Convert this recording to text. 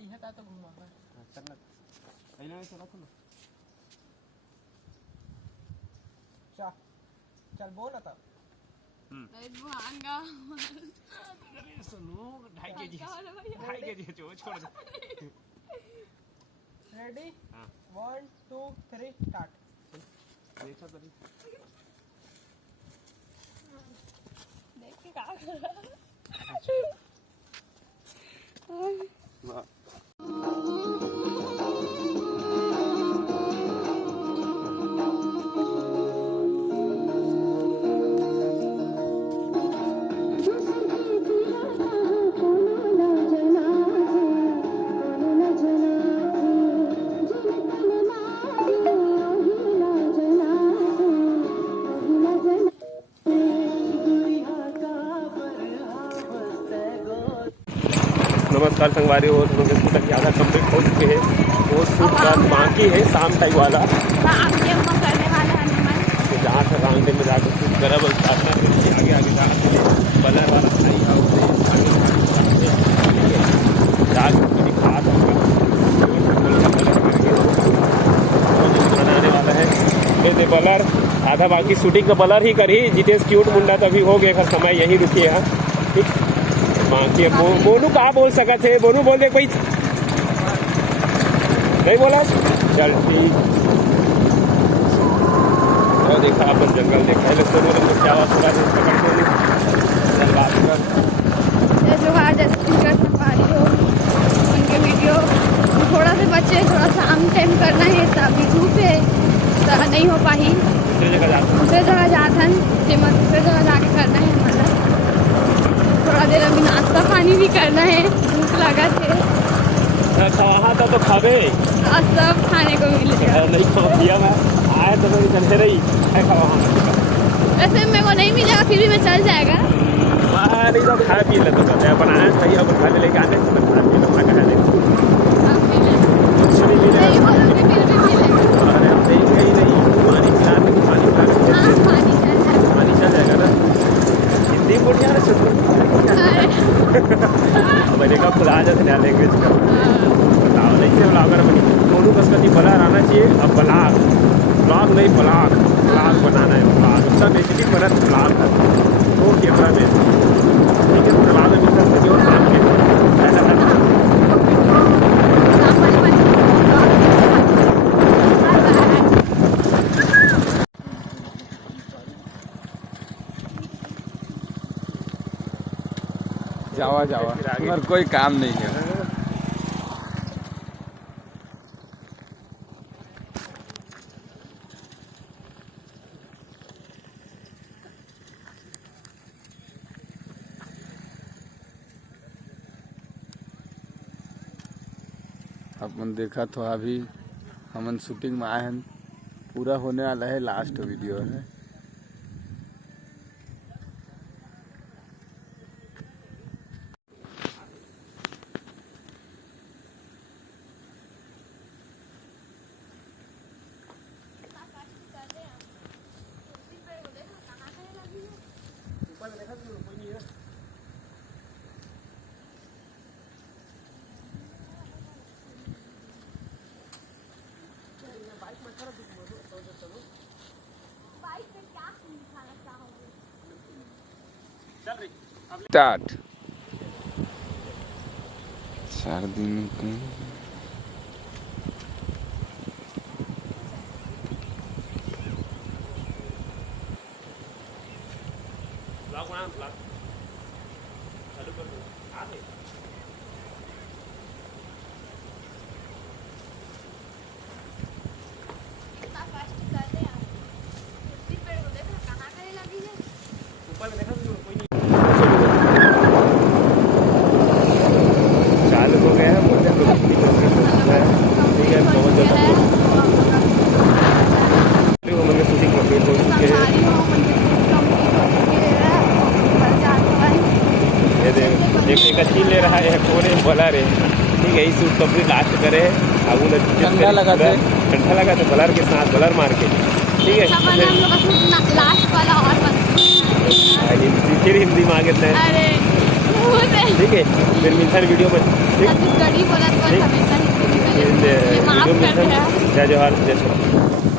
यह का तो घुमा है चलना पहले नहीं चला खुलो चल चल बोल था नहीं भांगा अरे सुनो 2.5 kg छोड़ दे रेडी हाँ 1 2 3 स्टार्ट देखा करी देख के क्या कर रहा वाह नमस्कार संगवारी और हम लोग तक ज़्यादा कंप्लीट हो चुके हैं वो शूट बाकी है शाम टाइम वाला करने वाला हनुमान तो जहाँ से रांगटे में जाकर शूट करा बस आगे आगे जाकर बलर वाला सही जाकर खास बनाने वाला है तो बलर आधा बाकी शूटिंग का बलर ही करी जितेश क्यूट मुंडा तभी हो गया समय यही रुकी है ठीक बाकी बोनू कहाँ बोल सका थे बोनू बोल दे कोई नहीं बोला चल ठीक और देखा अपन जंगल देखा है सोनू ने क्या हुआ थोड़ा सा चल बात कर जो आज स्पीकर संभाली हो उनके वीडियो थोड़ा से बच्चे थोड़ा सा आम टाइम करना है तभी धूप है तो नहीं हो पाई दूसरे जगह जाथन दूसरे जगह जाके करना है मतलब थोड़ा देर अभी नाश्ता पानी भी करना है भूख लगा थे वहाँ था तो खावे सब खाने को मिलेगा नहीं खाया मैं आया तो मैं चलते रही है वहाँ वैसे मेरे को नहीं मिलेगा फिर भी मैं चल जाएगा नहीं तो खा पी लेते तो बनाया सही अब खा लेके आने से खा पी लेना कहा नहीं पानी चल जाएगा ना हिंदी बढ़िया ना मैंने कहा खुद आ जाते नया लैंग्वेज का बताओ नहीं से ब्लॉगर बनी दोनों कसकती ब्लॉगर आना चाहिए अब ब्लॉग नहीं ब्लॉग बनाना है ब्लॉग उसका बेसिकली बना ब्लॉग है वो कैमरा में ठीक है ब्लॉग में मिलता है और सामने जावा जावा और कोई काम नहीं है अपन देखा तो अभी हमन शूटिंग में आए हैं पूरा होने वाला है लास्ट वीडियो है स्टार्ट 4 दिन का चालू कर दो आगे ऊपर देखा कोई नहीं चालू हो गया है बोलते ठीक है बहुत ज़्यादा शूटिंग कंप्लीट हो चुकी है एक अच्छी ले रहा है पूरे बलर है ठीक है इस शूट कंप्लीट लास्ट करे अब ठंडा लगा थे बलर के साथ बलर मार के ठीक है फिर हिंदी मांगे ठीक है फिर मिलता है वीडियो में ठीक जो मिलते हैं जय जोहार जय श्री राम।